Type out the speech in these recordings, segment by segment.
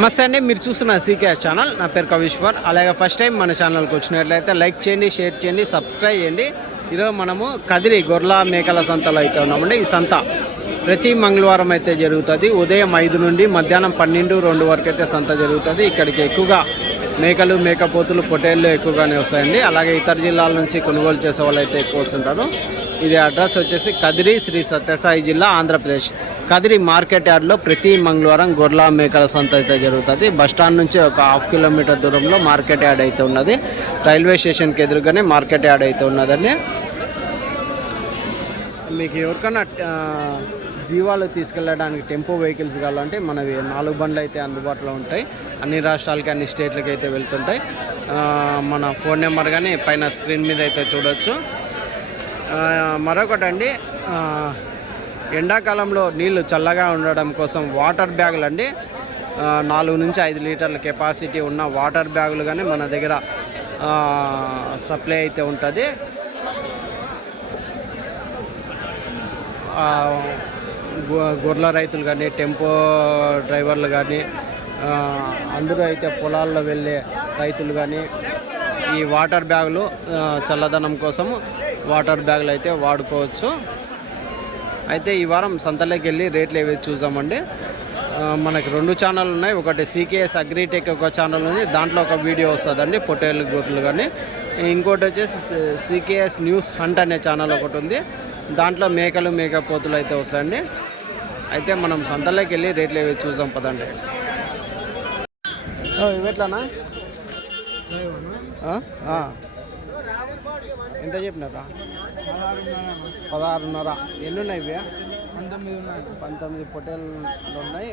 నమస్తే అండి, మీరు చూస్తున్న సీకే ఛానల్. నా పేరు కవీశ్వర్. అలాగే ఫస్ట్ టైం మన ఛానల్కి వచ్చినట్లయితే లైక్ చేయండి, షేర్ చేయండి, సబ్స్క్రైబ్ చేయండి. ఈరోజు మనము కదిరి గొర్రెల మేకల సంతలో అయితే ఉన్నామండి. ఈ సంత ప్రతి మంగళవారం అయితే జరుగుతుంది. ఉదయం 5 నుండి మధ్యాహ్నం 12-2 వరకు అయితే సంత జరుగుతుంది. ఇక్కడికి ఎక్కువగా మేకలు, మేకపోతులు, పొటేళ్ళు ఎక్కువగానే వస్తాయండి. అలాగే ఇతర జిల్లాల నుంచి కొనుగోలు చేసే వాళ్ళు అయితే ఎక్కువ వస్తుంటారు. ఇది అడ్రస్ వచ్చేసి కదిరి, శ్రీ సత్యసాయి జిల్లా, ఆంధ్రప్రదేశ్. కదిరి మార్కెట్ యార్డ్లో ప్రతి మంగళవారం గొర్రెల మేకల సంత అయితే జరుగుతుంది. బస్టాండ్ నుంచి ఒక 1/2 కిలోమీటర్ దూరంలో మార్కెట్ యార్డ్ అయితే ఉన్నది. రైల్వే స్టేషన్కి ఎదురుగానే మార్కెట్ యార్డ్ అయితే ఉన్నదండి. మీకు ఎవరికైనా జీవాలు తీసుకెళ్ళడానికి టెంపో వెహికల్స్ కావాలంటే మనవి 4 బండ్లు అయితే అందుబాటులో ఉంటాయి. అన్ని రాష్ట్రాలకి, అన్ని స్టేట్లకి అయితే వెళ్తుంటాయి. మన ఫోన్ నెంబర్ కానీ పైన స్క్రీన్ మీద అయితే చూడవచ్చు. మరొకటండి, ఎండాకాలంలో నీళ్లు చల్లగా ఉండడం కోసం వాటర్ బ్యాగులు అండి, 4 నుంచి 5 లీటర్ల కెపాసిటీ ఉన్న వాటర్ బ్యాగులు కానీ మన దగ్గర సప్లై అయితే ఉంటుంది. గొర్రెల రైతులు కానీ, టెంపో డ్రైవర్లు కానీ, అందరూ అయితే పొలాల్లో వెళ్ళే రైతులు కానీ ఈ వాటర్ బ్యాగులు చల్లదనం కోసము వాటర్ బ్యాగులు అయితే వాడుకోవచ్చు. అయితే ఈ వారం సంతలోకి వెళ్ళి రేట్లు ఏవి చూద్దామండి. మనకి 2 ఛానళ్ళు ఉన్నాయి. ఒకటి సీకేఎస్ అగ్రిటెక్ ఒక ఛానల్ ఉంది, దాంట్లో ఒక వీడియో వస్తుందండి పొట్టేళ్ళు గొర్రెలు కానీ. ఇంకోటి వచ్చేసి సీకేఎస్ న్యూస్ హంట్ అనే ఛానల్ ఒకటి ఉంది, దాంట్లో మేకలు, మేకపోతులు అయితే వస్తాయండి. అయితే మనం సంతలోకి వెళ్ళి రేట్లు ఏవి చూద్దాం పదండి. ఇవెట్లానా ఎంత చెప్పినారా? 16.5. ఎన్ని ఉన్నాయి ఇవి? 19 పొట్టేళ్ళు ఉన్నాయి.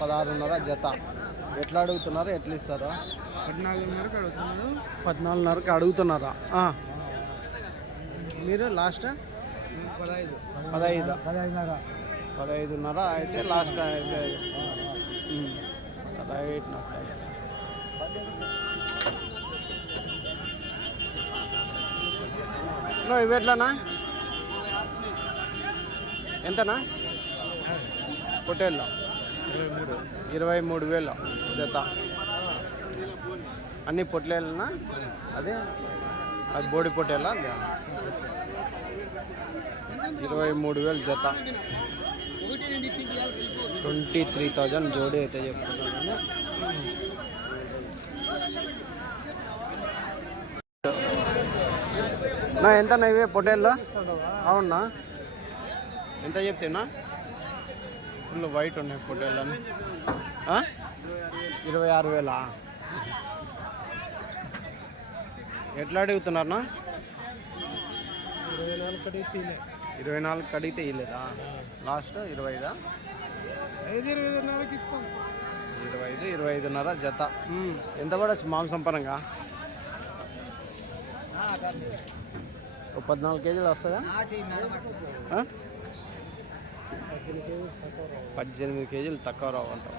16.5 జత. ఎట్లా అడుగుతున్నారు, ఎట్లా ఇస్తారు? 14.5కి అడుగుతున్నారా? మీరు లాస్ట్ 15.5 అయితే లాస్ట్ అయితే రైట్. నా థ్యాంక్స్. ఇవి ఎట్లానా? ఎంతనా పొట్టేళ్ళు? 23,000 జత. అన్ని పొట్టేళ్ళనా? అది బోడి పొట్టేళ్ళ? 23,000 జత. 23,000 జోడి అయితే చెప్తున్నాను. నా ఎంతనా ఇవే పొట్టేళ్ళు? అవునా, ఎంత చెప్తేనా? ఫుల్ వైట్ ఉన్నాయి పొట్టేళ్ళని. 26,000. ఎట్లా అడుగుతున్నారన్నా? 24 అడిగితే ఇవ్వలేదా? లాస్ట్ 25? 25.5 జత. ఎంత పడవచ్చు మాంసం పరంగా? 14 కేజీలు వస్తుందా? 18 కేజీలు తక్కువ రావంటావు.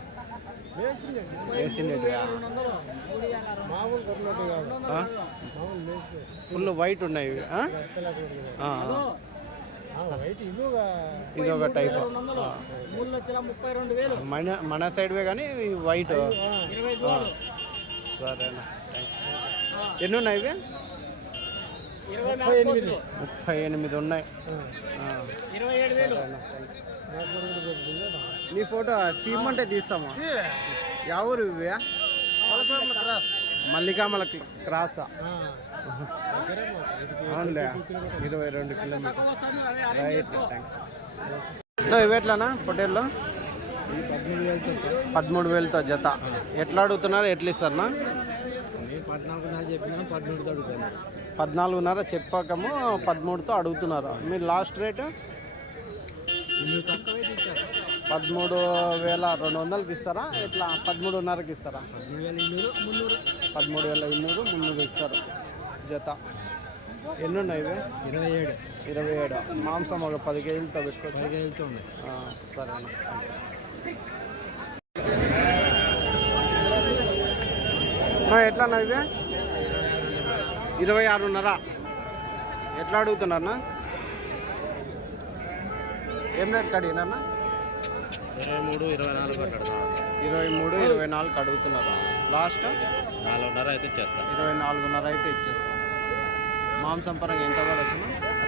వేసినట్టుగా ఫుల్ వైట్ ఉన్నాయి. ఇది ఒక టైప్. మన సైడ్వే కానీ వైట్. సరేనా, థ్యాంక్స్. ఎన్ని ఉన్నాయి ఇవి? 38 ఉన్నాయి. నీ ఫోటో తీయమంటే తీస్తామా? ఎవరు ఇవి? మల్లికామల క్రాసా? అవునులే, 22 కిలోమీటర్. Right, thanks. ఇవి ఎట్లానా పొట్టేళ్ళు? 13,000తో జత. ఎట్లా అడుగుతున్నారు, ఎట్లా ఇస్తారన్నా? 14.5 చెప్పకము 13తో అడుగుతున్నారు. మీరు లాస్ట్ రేటు 13,200కి ఇస్తారా? ఎట్లా 13.5కి ఇస్తారా? 13,200 ఇస్తారు జత. ఎన్ని ఉన్నాయి ఇవి? 27. మాంసం ఒక 10 కేజీలతో పెట్టుకోవచ్చు. 10 కేజీలతో ఉన్నాయి. సరేనా, ఎట్లా ఇవి? 26.5. ఎట్లా అడుగుతున్నారన్నా? ఏం రేట్ కడిగినా? 23, 24 కట్టాడు. 23, 24 అడుగుతున్నారు. లాస్ట్ 4:30 అయితే ఇచ్చేస్తాను. 24:30 అయితే ఇచ్చేస్తాను. మాంసం పరంగా ఎంత పడవచ్చు?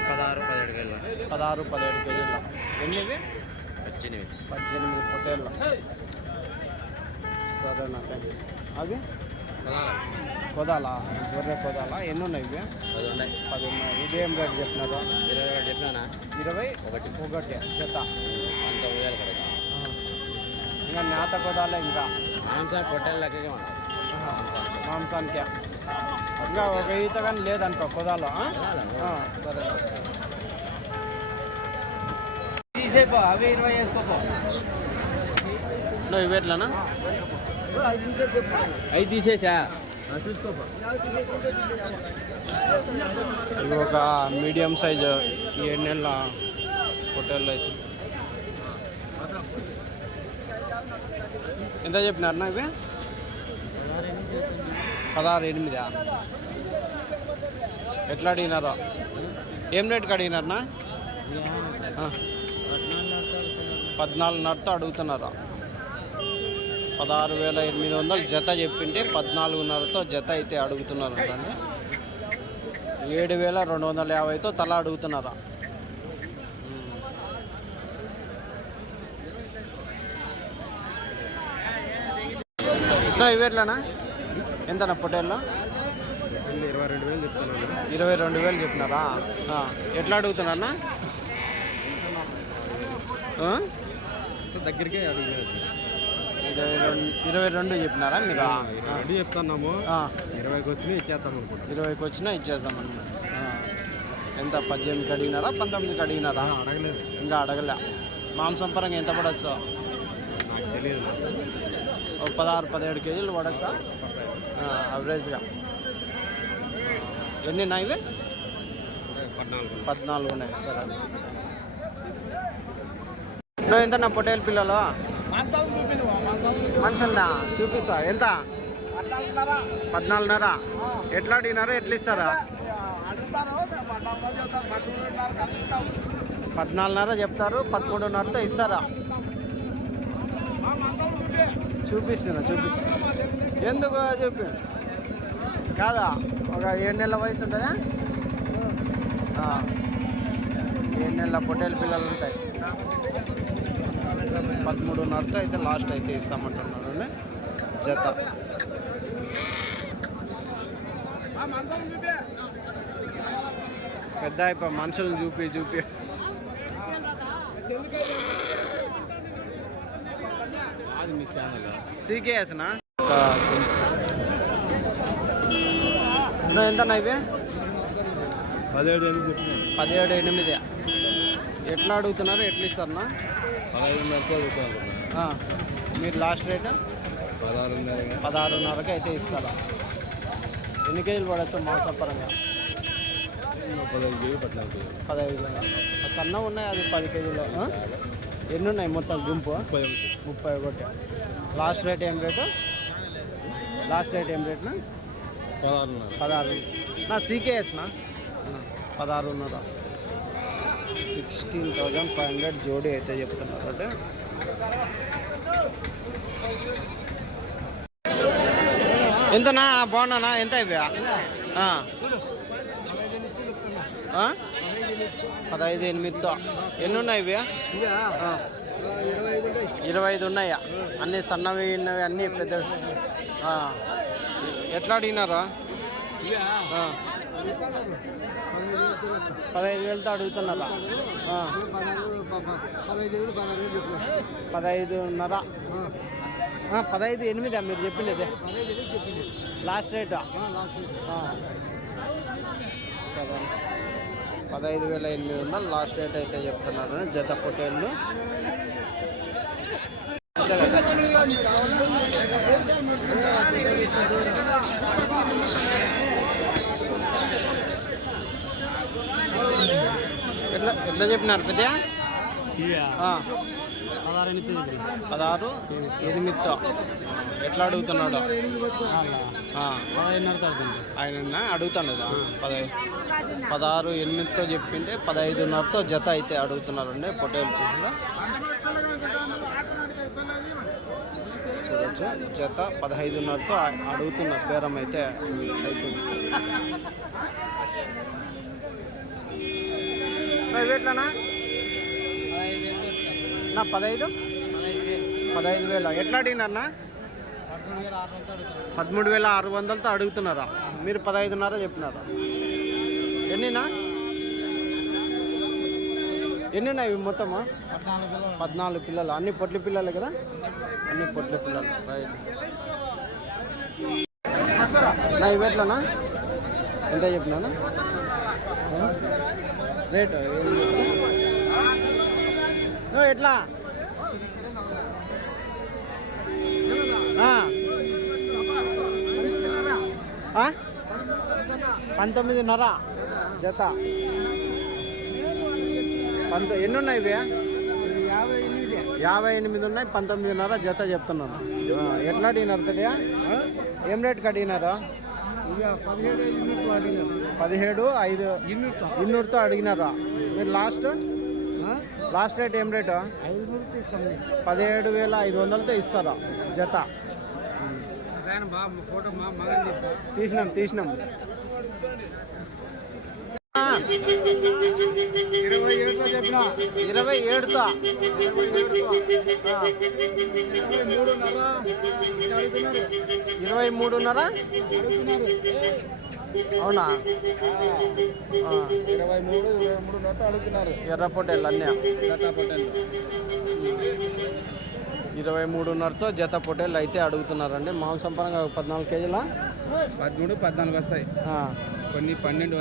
16-17 కేజీలు. 16-17 కేజీల. ఎన్నివి? 18 పొట్టేళ్ళు. సరేనా, థ్యాంక్స్. అవి కొదాలా, గొర్రె కొదాలా. ఎన్ని ఉన్నాయి ఇవి? 10 ఉన్నాయి. 10 ఉన్నాయి. ఇది ఏం రేట్ చెప్పినారు? 21 చెప్పినా. 21 జత. అంత ఉయ్యాలి కదా. ఇంకా నేత కొదాలే. ఇంకా పొట్టేళ్ళ లెక్కగా మాంసానికే. ఇంకా ఒక ఈత కానీ లేదనుకో కొదాలో. సరే, అవి 20 వేసుకోపో. ఇవి ఎట్లనా? 5 తీసేసా. ఇవి ఒక మీడియం సైజు 7 నెలల పొట్టేళ్ళు అయితే. ఎంత చెప్పినారన్నా ఇవి? 16-8. ఎట్లా అడిగినారో? ఏం రేటుకి అడిగినారన్నా? 14.5తో అడుగుతున్నారు. 16,800 జత చెప్పింటే 14.5తో జత అయితే అడుగుతున్నారు అండి. 7,250తో తల అడుగుతున్నారు. ఇవి ఎట్లానా? ఎంతనా పొట్టేళ్ళు? 22,000 చెప్తున్నాను. 22,000 చెప్పినారా? ఎట్లా అడుగుతున్నారన్నా? దగ్గరికే అడిగారు. 22 చెప్పినారా మీరు? చెప్తున్నాము. 20కి వచ్చినా ఇచ్చేద్దాం అనుకుంటా. 20కి వచ్చినా ఇచ్చేస్తామన్నా. ఎంత 18కి అడిగినారా, 19కి అడిగినారా? అడగలేదు, ఇంకా అడగలే. మాంసం పరంగా ఎంత పడవచ్చు? నాకు తెలియదు. ఒక 16-17 కేజీలు పడచ్చా అవరేజ్గా? ఎన్ని ఉన్నాయి ఇవి? 14 ఉన్నాయి. సరే, ఎంత నా పొట్టేలు పిల్లలు? మనుషులనా చూపిస్తా. ఎంత? 14.5. ఎట్లా అడిగినారా, ఎట్లా ఇస్తారా? 14.5 చెప్తారు, 13.5తో ఇస్తారా? చూపిస్తున్నా. ఎందుకు చూపి కాదా? ఒక 7 నెలల వయసు ఉంటుందా? 7 నెలల పొట్టేలు పిల్లలు ఉంటాయి. 13.5తో అయితే లాస్ట్ అయితే ఇస్తామంటున్నాను జత. పెద్ద అయిపో మనుషులను చూపి సీకేఎస్నా? ఎంతనా ఇవి? 17-8. ఎట్లా అడుగుతున్నారు, ఎట్లా ఇస్తారన్నా? 15,000 అడుగుతాను. మీరు లాస్ట్ రేట్ 16.5కి అయితే ఇస్తారా? ఎన్ని కేజీలు పడచ్చు మాంసం పరంగా? 15 కేజీ 14 సన్న ఉన్నాయి. అది 10 కేజీలు. ఎన్ని ఉన్నాయి మొత్తం గుంపు? 31. లాస్ట్ రేట్ ఏం రేటు? లాస్ట్ రేట్ ఏం రేట్నా? 16 నా సీకేఎస్నా? 16.5. 16,500 జోడీ అయితే చెప్తున్నారు. అంటే ఎంతనా? బాగున్నానా? ఎంత ఇవి? 15,800తో. ఎన్ని ఉన్నాయి ఇవి? 25 ఉన్నాయా? అన్నీ సన్నవి ఉన్నవి, అన్నీ పెద్దవి. ఎట్లా అడిగినారా? 15,000తో అడుగుతున్నారా? 15.5. 15.8 మీరు చెప్పింది లాస్ట్ రేటా? సరే, 15,800 లాస్ట్ రేట్ అయితే చెప్తున్నారు జత పొట్టేళ్ళు. ఎట్లా చెప్పినారు పెద్ద? 16-8తో. ఎట్లా అడుగుతున్నాడు? ఆయన అడుగుతాడు. 16-8తో చెప్పింటే 15.5తో జత అయితే అడుగుతున్నారండి పొట్టేలు పీసులు. చూడొచ్చు. జత 15.5తో అడుగుతున్న బేరం అయితే అవుతుంది. ఎట్లనా నా 15,000 ఎట్లా అడిగినారన్నా? 13,600తో అడుగుతున్నారా? మీరు 15.5 చెప్పినారా? ఎన్ని ఇవి మొత్తమా? 14 పిల్లలు. అన్ని పొట్లి పిల్లలే కదా? అన్ని పొట్లి పిల్లలు. రైట్. నా ఇవి ఎట్లనా? ఎంత చెప్పినానా రేటు? ఎట్లా 19.5 జత. ఎన్ని ఉన్నాయి ఇవి? 58 ఉన్నాయి. 19.5 జత చెప్తున్నాను. ఎట్లా అడిగినారు పెద్దయా? ఏం రేట్కి అడిగినారా? 17,500తో అడిగినారా? మీరు లాస్ట్ రేట్ ఏం రేటు? 17,500తో ఇస్తారా జత? తీసినాం 27తో చెప్పిన. 27తో 23.5 అవునా? 23.5 అడుగుతున్నారు. ఎర్ర పొట్టేళ్ళు అన్నీ జత పొట్టేళ్ళు 23.5తో జత పొట్టేళ్ళు అయితే అడుగుతున్నారండి. మాంసం పరంగా 14 కేజీల 13-14 వస్తాయి. కొన్ని 12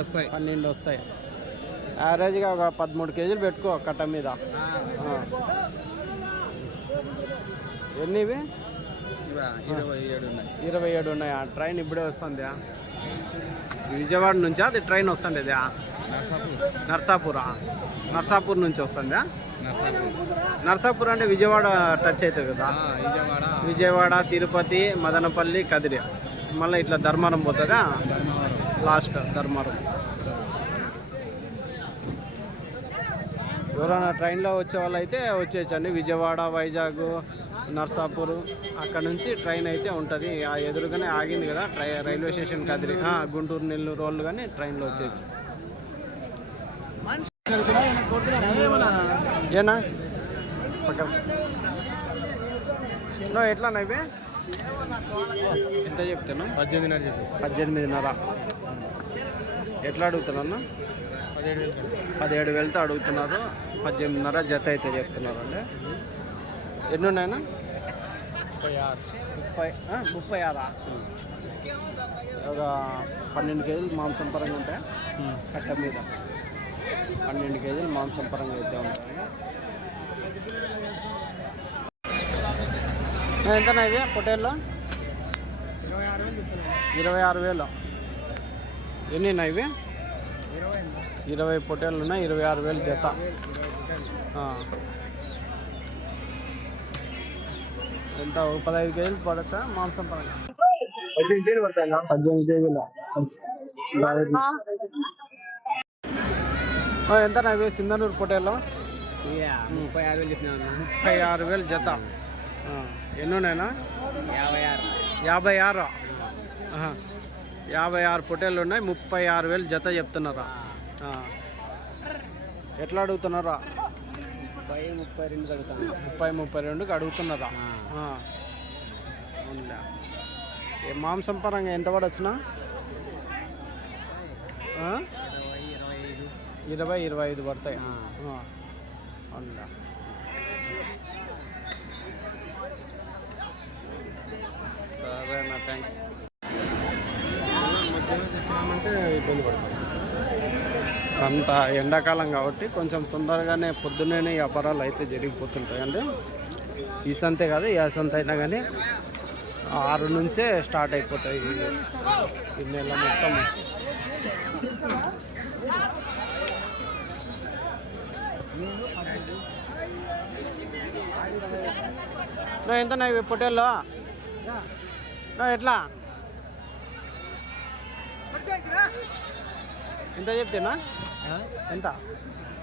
వస్తాయి. యావరేజ్గా ఒక 13 కేజీలు పెట్టుకో కట్ట మీద. ఎన్ని ఇవి? 27 ఉన్నాయి. ఆ ట్రైన్ ఇప్పుడే వస్తుంది. విజయవాడ నుంచి అది ట్రైన్ వస్తుంది. ఇది నర్సాపూర్ నుంచి వస్తుందా? నర్సాపూర్ అంటే విజయవాడ టచ్ అవుతుంది కదా? విజయవాడ, తిరుపతి, మదనపల్లి, కదిరి, మళ్ళీ ఇట్లా ధర్మవరం పోతుందా? లాస్ట్ ధర్మవరం. ఎవరైనా ట్రైన్లో వచ్చే వాళ్ళు అయితే వచ్చేయచ్చండి. విజయవాడ, వైజాగ్, నర్సాపూర్ అక్కడ నుంచి ట్రైన్ అయితే ఉంటుంది. ఆ ఎదురుగానే ఆగింది కదా రైల్వే స్టేషన్ కదిరి. గుంటూరు, నెల్లూరు రోడ్లు కానీ ట్రైన్లో వచ్చేయచ్చు. ఏనా ఎట్లా ఇవి? ఎంత చెప్తాను? 18.5. ఎట్లా అడుగుతున్నా? 17,000తో అడుగుతున్నారు. 18.5 జత అయితే చెప్తున్నారు అండి. ఎన్ని ఉన్నాయన్నా? 36. ఒక 12 కేజీలు మాంసం పరంగా ఉంటాయి కట్ట మీద. 12 కేజీలు మాంసం పరంగా అయితే ఉంటాయండి. ఎంతనా ఇవి పొట్టేళ్ళు? 26,000. ఎన్ని ఉన్నాయి ఇవి? 20 పొట్టేళ్ళు ఉన్నాయి. 26,000 జత. ఎంత? 15 కేజీలు పడతా మాంసం పరంగా? 18 కేజీలు. ఎంత ఇవి సింధనూరు పొట్టేళ్ళు? 36,000 జత. ఎన్ని ఉన్నాయినా? 56. 56 పొట్టేళ్ళు ఉన్నాయి. 36,000 జత చెప్తున్నారా? ఎట్లా అడుగుతున్నారా? 30-32కి అడుగుతున్నారా? అవునులే. మాంసం పరంగా ఎంత పడవచ్చునా? 20-25 పడతాయి. అవునులే. సరేనా, థ్యాంక్స్. ఇబ్బంది పడుతుంది. అంత ఎండాకాలం కాబట్టి కొంచెం తొందరగానే పొద్దున్నే వ్యాపారాలు అయితే జరిగిపోతుంటాయండి. ఈ సంతే కాదు, ఏ సంత అయినా కానీ 6 నుంచే స్టార్ట్ అయిపోతాయి ఈ నెల మొత్తం. ఎంత ఇవి పొట్టేళ్ళు? ఎట్లా ఎంత చెప్తేనా? ఎంత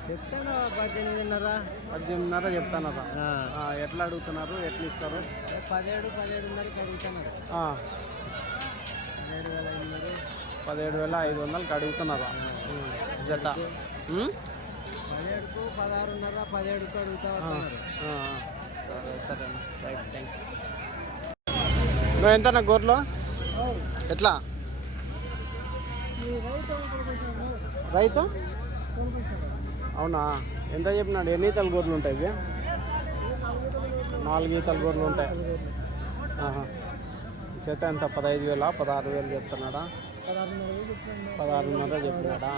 చెప్తాను 18.5. 18.5 చెప్తున్నారా? ఎట్లా అడుగుతున్నారు, ఎట్లా ఇస్తారు? 17.5కి అడుగుతున్నారు. 17,500కి అడుగుతున్నారా జత? 17కు 16.5, 17కు అడుగుతా వస్తున్నారు. సరే సరే అన్న, రైట్, థ్యాంక్స్. నువ్వు ఎంతన్నా గొర్రెలు ఎట్లా రైతు? అవునా, ఎంత చెప్పినాడు? ఎన్ని ఈతల గొర్రెలు ఉంటాయి ఇవి? 4 ఈతల గొర్రెలు ఉంటాయి. చేత ఎంత? 15,000, 16,000 చెప్తున్నాడా? 16.5 చెప్పినాడా?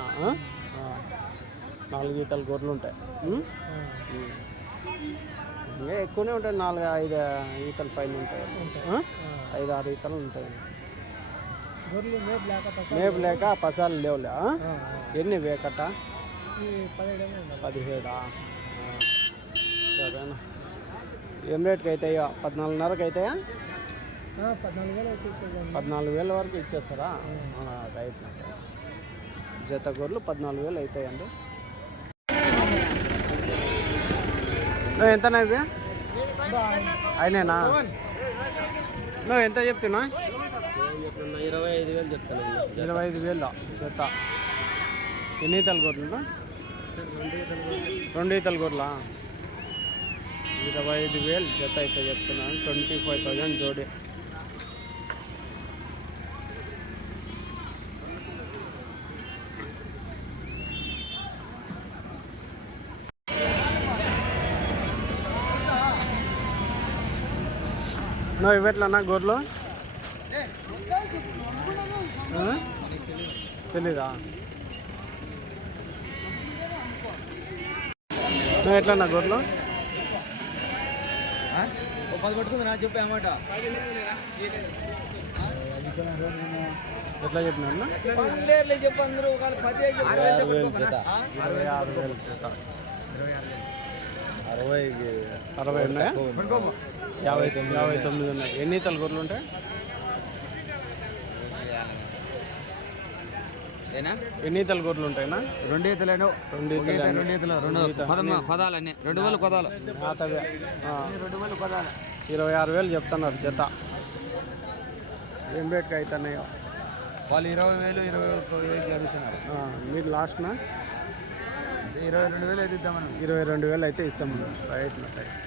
4 ఈతల గొర్రెలు ఉంటాయి. ఇంకా ఎక్కువనే ఉంటాయి, 4-5 ఈతల పైన ఉంటాయి. 5-6 ఈతలు ఉంటాయి. మేపు లేక పసాలు లేవులే. ఎన్ని వేకట? 17. సరేనా, ఏం రేట్కి అవుతాయో? 14.5కి అవుతాయా? 14,000 వరకు ఇచ్చేస్తారా? రైట్. జత గొర్రెలు 14,000 అవుతాయండి. నువ్వు ఎంతనా ఇవి? అయినేనా? నువ్వు ఎంత చెప్తున్నా? 25,000 చెప్తాను. 25,000 జత. ఎన్ని ఈతల గొర్రెలు? 2 ఈతల గొర్రెలా? 25,000 జత అయితే చెప్తున్నాను. 25,000 జోడి. నువ్వు ఇవెట్లన్నా గొర్రెలు? తెలీదా? నువ్వు ఎట్లన్నా గొర్రెలు? 10 పట్టుకుంది నా చెప్పే అన్నమాట. ఎట్లా చెప్పినా? చెప్పు అందరూ 26,000 జత. 60 ఉన్నాయా? 59 ఉన్నాయి. ఎన్ని ఈతల గొర్రెలు ఉంటాయి? ఎన్ని ఈతల గొర్రెలు ఉంటాయినా? 2 ఈతలేను. 2 కొదాలన్నీ 2,000 కొదాలు. 2,000 కొదాలు. 26,000 చెప్తున్నారు జత. ఏం రేట్కి అవుతున్నాయో? వాళ్ళు 20,000, 21,000 అడుగుతున్నారు. మీరు లాస్ట్నా? 22,000 అయితే ఇద్దామని. 22,000 అయితే ఇస్తాము. Right, thanks.